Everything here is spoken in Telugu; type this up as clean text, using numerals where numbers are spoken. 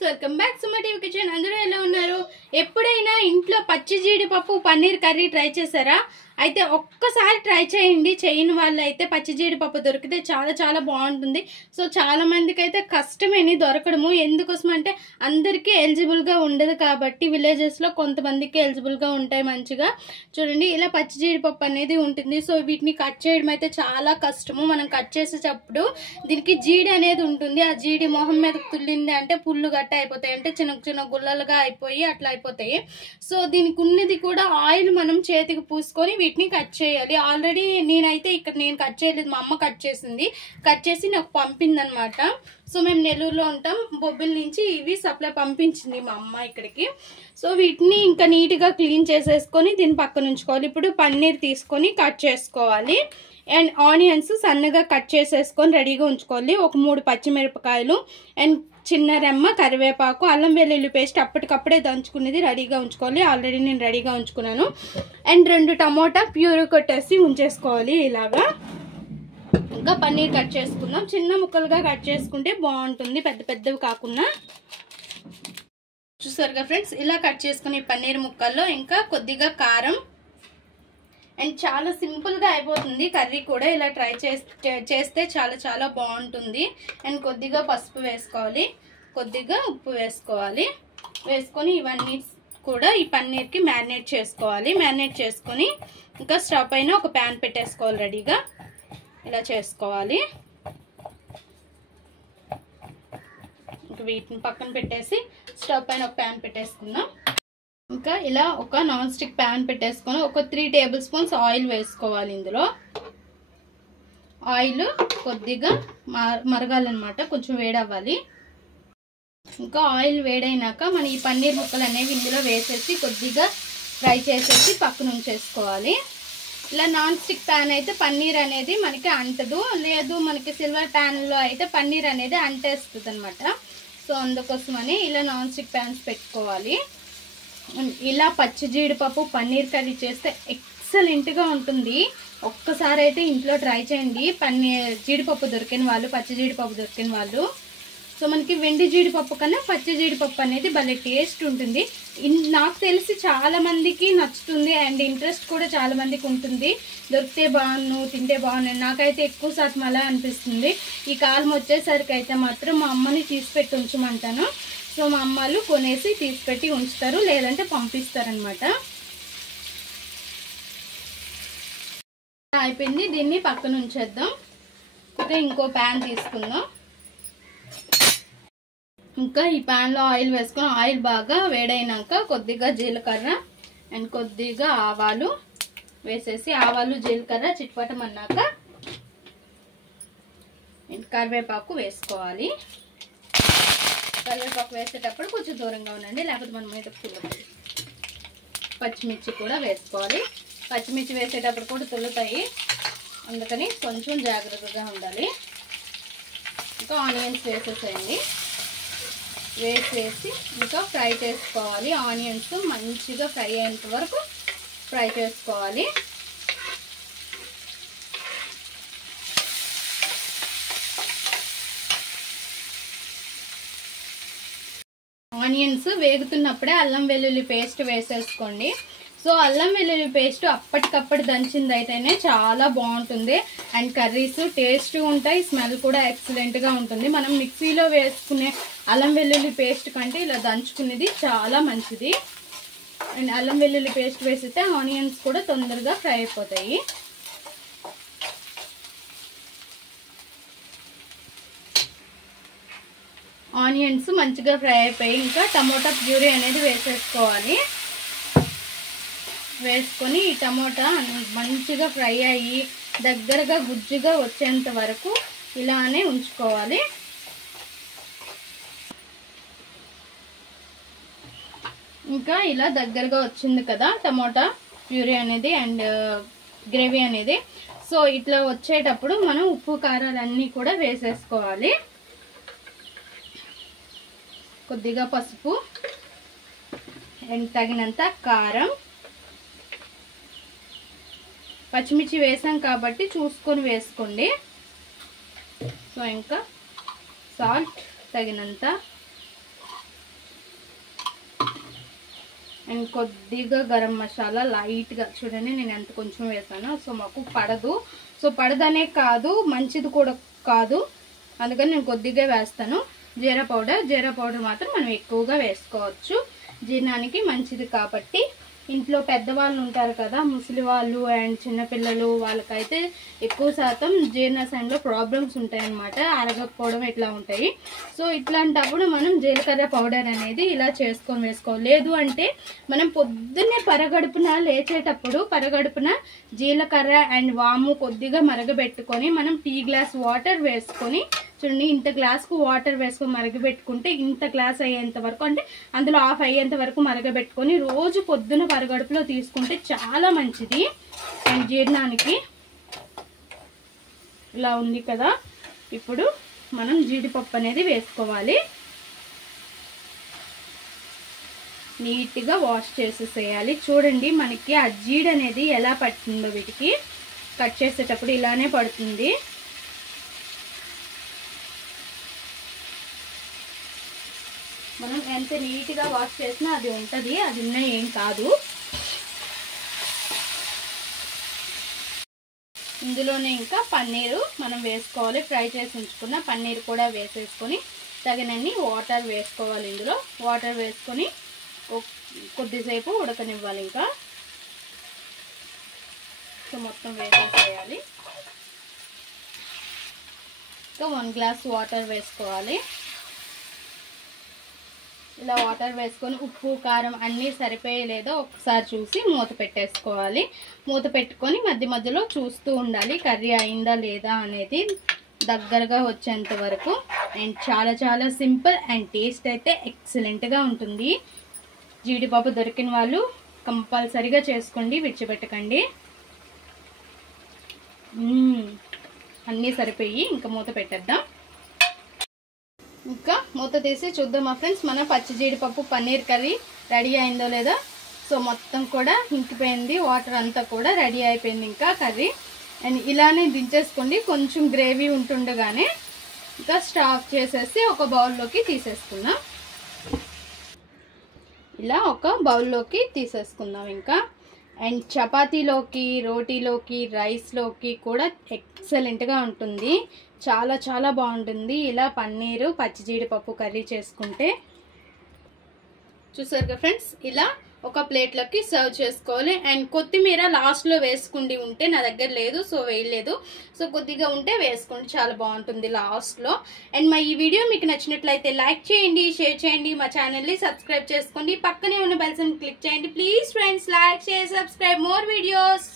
Friends, welcome back Suma TV kitchen. అందరూ ఎలా ఉన్నారు? ఎప్పుడైనా ఇంట్లో పచ్చి జీడిపప్పు పన్నీర్ కర్రీ ట్రై చేశారా? అయితే ఒక్కసారి ట్రై చేయండి. చేయని వాళ్ళు అయితే పచ్చి జీడిపప్పు దొరికితే చాలా చాలా బాగుంటుంది. సో చాలా మందికి అయితే కష్టమేని దొరకడము. ఎందుకోసం అంటే అందరికీ ఎలిజిబుల్గా ఉండదు కాబట్టి విలేజెస్లో కొంతమందికి ఎలిజిబుల్గా ఉంటాయి. మంచిగా చూడండి, ఇలా పచ్చి జీడిపప్పు అనేది ఉంటుంది. సో వీటిని కట్ చేయడం అయితే చాలా కష్టము. మనం కట్ చేసేటప్పుడు దీనికి జీడి అనేది ఉంటుంది. ఆ జీడి మొహం మీద తుల్లింది అంటే పుల్లు గట్ట అయిపోతాయి, అంటే చిన్న చిన్న గుల్లలుగా అయిపోయి అట్లా అయిపోతాయి. సో దీనికి ఉన్నది కూడా ఆయిల్ మనం చేతికి పూసుకొని వీటిని కట్ చేయాలి. ఆల్రెడీ నేనైతే ఇక్కడ నేను కట్ చేయలేదు, మా అమ్మ కట్ చేసింది. కట్ చేసి నాకు పంపింది అనమాట. సో మేము నెల్లూరులో ఉంటాం, బొబ్బిల నుంచి ఇవి సప్లై పంపించింది మా అమ్మ ఇక్కడికి. సో వీటిని ఇంకా నీట్గా క్లీన్ చేసేసుకొని దీని పక్కన ఉంచుకోవాలి. ఇప్పుడు పన్నీర్ తీసుకొని కట్ చేసుకోవాలి. అండ్ ఆనియన్స్ సన్నగా కట్ చేసేసుకొని రెడీగా ఉంచుకోవాలి. ఒక 3 పచ్చిమిరపకాయలు అండ్ చిన్న రెమ్మ కరివేపాకు, అల్లం వెల్లుల్లి పేస్ట్ అప్పటికప్పుడే దంచుకునేది రెడీగా ఉంచుకోవాలి. ఆల్రెడీ నేను రెడీగా ఉంచుకున్నాను. అండ్ 2 టమోటా ప్యూర్ కొట్టేసి ఉంచేసుకోవాలి ఇలాగా. ఇంకా పన్నీర్ కట్ చేసుకుందాం. చిన్న ముక్కలుగా కట్ చేసుకుంటే బాగుంటుంది, పెద్ద పెద్దవి కాకుండా. చూసారుగా ఫ్రెండ్స్, ఇలా కట్ చేసుకుని పన్నీర్ ముక్కల్లో ఇంకా కొద్దిగా కారం అండ్ చాలా సింపుల్గా అయిపోతుంది కర్రీ కూడా. ఇలా ట్రై చేస్తే చాలా చాలా బాగుంటుంది. అండ్ కొద్దిగా పసుపు వేసుకోవాలి, కొద్దిగా ఉప్పు వేసుకోవాలి. వేసుకొని ఇవన్నీ కూడా ఈ పన్నీర్కి మ్యారినేట్ చేసుకోవాలి. మ్యారినేట్ చేసుకొని ఇంకా స్టవ్ పైన ఒక ప్యాన్ పెట్టేసుకోవాలి. రెడీగా ఇలా చేసుకోవాలి. ఇంకా వీటిని పక్కన పెట్టేసి స్టవ్ పైన ఒక ప్యాన్ పెట్టేసుకుందాం. ఇంకా ఇలా ఒక నాన్ స్టిక్ ప్యాన్ పెట్టేసుకొని ఒక 3 టేబుల్ స్పూన్స్ ఆయిల్ వేసుకోవాలి. ఇందులో ఆయిల్ కొద్దిగా మరగాలన్నమాట, కొంచెం వేడవ్వాలి. ఇంకా ఆయిల్ వేడైనాక మనం ఈ పన్నీర్ ముక్కలు అనేవి ఇందులో వేసేసి కొద్దిగా ఫ్రై చేసేసి పక్కన ఉంచేసుకోవాలి. ఇలా నాన్ స్టిక్ ప్యాన్ అయితే పన్నీర్ అనేది మనకి అంటదు, లేదు మనకి సిల్వర్ ప్యాన్లో అయితే పన్నీర్ అనేది అంటేస్తుంది అనమాట. సో అందుకోసమని ఇలా నాన్ స్టిక్ ప్యాన్స్ పెట్టుకోవాలి. ఇలా పచ్చి జీడిపప్పు పన్నీర్ కర్రీ చేస్తే ఎక్సలెంట్గా ఉంటుంది. ఒక్కసారి అయితే ఇంట్లో ట్రై చేయండి. జీడిపప్పు దొరికిన వాళ్ళు, పచ్చి జీడిపప్పు దొరికిన వాళ్ళు. సో మనకి వెండి జీడిపప్పు కన్నా పచ్చి జీడిపప్పు అనేది భలే టేస్ట్ ఉంటుంది. నాకు తెలిసి చాలా మందికి నచ్చుతుంది అండ్ ఇంట్రెస్ట్ కూడా చాలా మందికి ఉంటుంది. దొరికితే బాగున్నాను, తింటే బాగున్నాను. నాకైతే ఎక్కువ శాతం అలా అనిపిస్తుంది. ఈ కాలం వచ్చేసరికి అయితే మాత్రం మా అమ్మని తీసిపెట్టి ఉంచమంటాను. సో మా అమ్మలు కొనేసి తీసిపెట్టి ఉంచుతారు, లేదంటే పంపిస్తారనమాట. అయిపోయింది, దీన్ని పక్కన ఉంచేద్దాం. అయితే ఇంకో ప్యాన్ తీసుకుందాం. ఇంకా ఈ ప్యాన్లో ఆయిల్ వేసుకొని ఆయిల్ బాగా వేడైనాక కొద్దిగా జీలకర్ర అండ్ కొద్దిగా ఆవాలు వేసేసి, ఆవాలు జీలకర్ర చిట్పటమన్నాక కరివేపాకు వేసుకోవాలి. కరివేపాకు వేసేటప్పుడు కొంచెం దూరంగా ఉండండి, లేకపోతే మన మీద తుల్లుతాయి. పచ్చిమిర్చి కూడా వేసుకోవాలి. పచ్చిమిర్చి వేసేటప్పుడు కూడా తుల్లుతాయి, అందుకని కొంచెం జాగ్రత్తగా ఉండాలి. ఇంకా ఆనియన్స్ వేసేసేయండి. వేసేసి ఇంకా ఫ్రై చేసుకోవాలి. ఆనియన్స్ మంచిగా ఫ్రై అయ్యేంత వరకు ఫ్రై చేసుకోవాలి. ఆనియన్స్ వేగుతున్నప్పుడే అల్లం వెల్లుల్లి పేస్ట్ వేసేసుకోండి. సో అల్లం వెల్లుల్లి పేస్ట్ అప్పటికప్పుడు దంచింది అయితేనే చాలా బాగుంటుంది. అండ్ కర్రీస్ టేస్ట్ ఉంటాయి, స్మెల్ కూడా ఎక్సలెంట్గా ఉంటుంది. మనం మిక్సీలో వేసుకునే అల్లం వెల్లుల్లి పేస్ట్ కంటే ఇలా దంచుకునేది చాలా మంచిది. అండ్ అల్లం వెల్లుల్లి పేస్ట్ వేసితే ఆనియన్స్ కూడా తొందరగా ఫ్రై అయిపోతాయి. ఆనియన్స్ మంచిగా ఫ్రై అయిపోయి ఇంకా టమోటా ప్యూరీ అనేది వేసేసుకోవాలి. వేసుకొని ఈ టమోటా మంచిగా ఫ్రై అయ్యి దగ్గరగా గుజ్జుగా వచ్చేంత వరకు ఇలానే ఉంచుకోవాలి. ఇంకా ఇలా దగ్గరగా వచ్చింది కదా టమోటా ప్యూరీ అనేది అండ్ గ్రేవీ అనేది. సో ఇట్లా వచ్చేటప్పుడు మనం ఉప్పు కారాలన్నీ కూడా వేసేసుకోవాలి. కొద్దిగా పసుపు అండ్ తగినంత కారం. పచ్చిమిర్చి వేసాం కాబట్టి చూసుకొని వేసుకోండి. సో ఇంకా సాల్ట్ తగినంత, అండ్ కొద్దిగా గరం మసాలా లైట్గా, చూడండి నేను ఎంత కొంచెం వేసాను. సో మాకు పడదు, సో పడదనే కాదు మంచిది కూడా కాదు, అందుకని నేను కొద్దిగా వేస్తాను. జీరా పౌడర్ మాత్రం మనం ఎక్కువగా వేసుకోవచ్చు, జీర్ణానికి మంచిది కాబట్టి. ఇంట్లో పెద్దవాళ్ళు ఉంటారు కదా, ముసలి వాళ్ళు అండ్ చిన్నపిల్లలు, వాళ్ళకైతే ఎక్కువ శాతం జీర్ణాశయంలో ప్రాబ్లమ్స్ ఉంటాయన్నమాట, అరగకపోవడం ఇట్లా ఉంటాయి. సో ఇట్లాంటప్పుడు మనం జీలకర్ర పౌడర్ అనేది ఇలా చేసుకొని వేసుకోవాలి. లేదు అంటే మనం పొద్దున్నే పరగడుపున జీలకర్ర అండ్ వాము కొద్దిగా మరగబెట్టుకొని మనం టీ గ్లాస్ వాటర్ వేసుకొని, చూడండి ఇంత గ్లాస్కు వాటర్ వేసుకొని మరగబెట్టుకుంటే ఇంత గ్లాస్ అయ్యేంత వరకు, అంటే అందులో హాఫ్ అయ్యేంత వరకు మరగబెట్టుకొని రోజు పొద్దున పరగడుపులో తీసుకుంటే చాలా మంచిది అండ్ జీర్ణానికి. ఇలా ఉంది కదా, ఇప్పుడు మనం జీడిపప్పు అనేది వేసుకోవాలి. నీట్గా వాష్ చేసేసేయాలి. చూడండి మనకి ఆ జీడి అనేది ఎలా పడుతుందో, వీటికి కట్ చేసేటప్పుడు ఇలానే పడుతుంది. మనం ఎంత నీట్గా వాష్ చేసినా అది ఉంటుంది, అది ఉన్న ఏం కాదు. ఇందులోనే ఇంకా పన్నీరు మనం వేసుకోవాలి, ఫ్రై చేసి ఉంచుకున్న పన్నీర్ కూడా వేసేసుకొని తగినన్ని వాటర్ వేసుకోవాలి. ఇందులో వాటర్ వేసుకొని కొద్దిసేపు ఉడకనివ్వాలి. ఇంకా సో మొత్తం వేసేసేయాలి. సో 1 గ్లాస్ వాటర్ వేసుకోవాలి. ఇలా వాటర్ వేసుకొని ఉప్పు కారం అన్నీ సరిపోయలేదో ఒకసారి చూసి మూత పెట్టేసుకోవాలి. మూత పెట్టుకొని మధ్య మధ్యలో చూస్తూ ఉండాలి కర్రీ అయిందా లేదా అనేది, దగ్గరగా వచ్చేంత వరకు. అండ్ చాలా చాలా సింపుల్ అండ్ టేస్ట్ అయితే ఎక్సలెంట్గా ఉంటుంది. జీడిపప్పు దొరికిన వాళ్ళు కంపల్సరీగా చేసుకోండి, విడిచిపెట్టకండి. అన్నీ సరిపోయి ఇంకా మూత పెట్టేద్దాం. ఇంకా మూత తీసి చూద్దామా ఫ్రెండ్స్, మన పచ్చి జీడిపప్పు పన్నీర్ కర్రీ రెడీ అయిందో లేదా. సో మొత్తం కూడా ఇంకిపోయింది, వాటర్ అంతా కూడా రెడీ అయిపోయింది ఇంకా కర్రీ. అండ్ ఇలానే దించేసుకోండి, కొంచెం గ్రేవీ ఉంటుండగానే ఇంకా స్టవ్ ఆఫ్ చేసేసి ఒక బౌల్లోకి తీసేసుకుందాం. ఇలా ఒక బౌల్లోకి తీసేసుకుందాం ఇంకా. అండ్ చపాతీలోకి, రోటీలోకి, రైస్లోకి కూడా ఎక్సలెంట్గా ఉంటుంది, చాలా చాలా బాగుంటుంది ఇలా పన్నీరు పచ్చి జీడిపప్పు కర్రీ చేసుకుంటే. చూసారుగా ఫ్రెండ్స్, ఇలా ఒక ప్లేట్లోకి సర్వ్ చేసుకోవాలి. అండ్ కొత్తిమీర లాస్ట్లో వేసుకుండి ఉంటే, నా దగ్గర లేదు సో వేయలేదు, సో కొద్దిగా ఉంటే వేసుకోండి, చాలా బాగుంటుంది లాస్ట్లో. అండ్ మా ఈ వీడియో మీకు నచ్చినట్లయితే లైక్ చేయండి, షేర్ చేయండి, మా ఛానల్ని సబ్స్క్రైబ్ చేసుకోండి, పక్కనే ఉన్న బెల్ సింబల్ క్లిక్ చేయండి. Please friends, like, share, subscribe more videos.